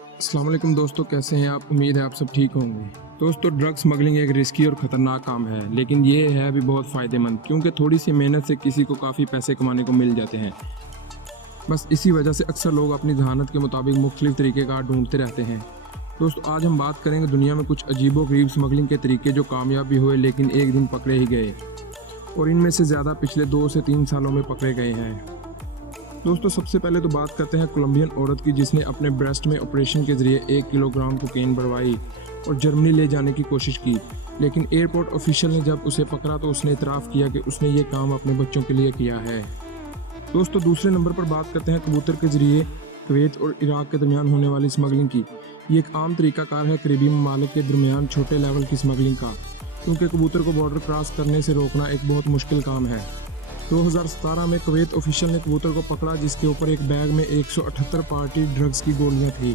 अस्सलाम वालेकुम दोस्तों, कैसे हैं आप? उम्मीद है आप सब ठीक होंगे। दोस्तों, ड्रग स्मगलिंग एक रिस्की और ख़तरनाक काम है, लेकिन ये है भी बहुत फ़ायदेमंद, क्योंकि थोड़ी सी मेहनत से किसी को काफ़ी पैसे कमाने को मिल जाते हैं। बस इसी वजह से अक्सर लोग अपनी जहानत के मुताबिक मुख्तलिफ तरीक़ेकार ढूंढते रहते हैं। दोस्तों, आज हम बात करेंगे दुनिया में कुछ अजीबो-गरीब स्मगलिंग के तरीके जो कामयाब भी हुए लेकिन एक दिन पकड़े ही गए, और इनमें से ज़्यादा पिछले 2 से 3 सालों में पकड़े गए हैं। दोस्तों, सबसे पहले तो बात करते हैं कोलंबियन औरत की, जिसने अपने ब्रेस्ट में ऑपरेशन के ज़रिए 1 किलोग्राम कोकेन भरवाई और जर्मनी ले जाने की कोशिश की, लेकिन एयरपोर्ट ऑफिशियल ने जब उसे पकड़ा तो उसने इतराफ़ किया कि उसने ये काम अपने बच्चों के लिए किया है। दोस्तों, दूसरे नंबर पर बात करते हैं कबूतर के ज़रिए कुवैत और इराक के दरमियान होने वाली स्मगलिंग की। ये एक आम तरीक़ाकार है करीबी ममालिक के दरमियान छोटे लेवल की स्मगलिंग का, क्योंकि कबूतर को बॉर्डर क्रॉस करने से रोकना एक बहुत मुश्किल काम है। 2017 में कुवैत ऑफिशियल ने कबूतर को पकड़ा, जिसके ऊपर एक बैग में 178 पार्टी ड्रग्स की गोलियां थी।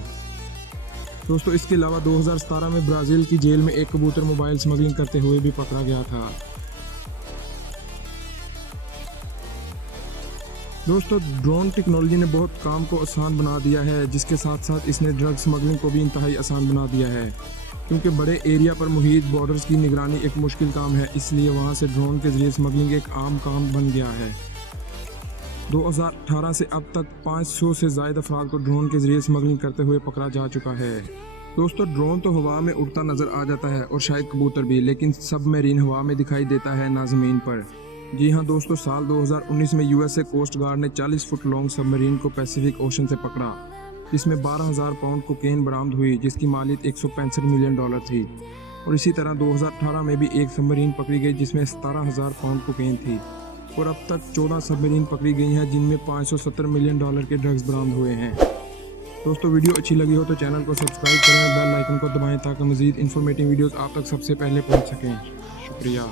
दोस्तों, इसके अलावा 2017 में ब्राज़ील की जेल में एक कबूतर मोबाइल स्मगलिंग करते हुए भी पकड़ा गया था। दोस्तों, ड्रोन टेक्नोलॉजी ने बहुत काम को आसान बना दिया है, जिसके साथ साथ इसने ड्रग स्मगलिंग को भी इंतहाई आसान बना दिया है, क्योंकि बड़े एरिया पर मुहित बॉर्डर्स की निगरानी एक मुश्किल काम है, इसलिए वहां से ड्रोन के जरिए स्मगलिंग एक आम काम बन गया है। 2018 से अब तक 500 से ज़ायद अफराद को ड्रोन के जरिए स्मगलिंग करते हुए पकड़ा जा चुका है। दोस्तों, ड्रोन तो हवा में उड़ता नज़र आ जाता है और शायद कबूतर भी, लेकिन सबमरीन हवा में दिखाई देता है, ना ज़मीन पर। जी हाँ दोस्तों, साल 2019 में यूएसए कोस्ट गार्ड ने 40 फुट लॉन्ग सबमरीन को पैसिफिक ओशन से पकड़ा, जिसमें 12,000 पाउंड कोकेन बरामद हुई, जिसकी मालियत $165 मिलियन थी। और इसी तरह 2018 में भी एक सबमरीन पकड़ी गई, जिसमें 17,000 पाउंड कोकेन थी। और अब तक 14 सबमरीन पकड़ी गई हैं, जिनमें $570 मिलियन के ड्रग्स बरामद हुए हैं। दोस्तों, वीडियो अच्छी लगी हो तो चैनल को सब्सक्राइब करें, बेल आइकन को दबाएं ताकि मज़ीद इन्फॉर्मेटिव वीडियोज़ आप तक सबसे पहले पहुँच सकें। शुक्रिया।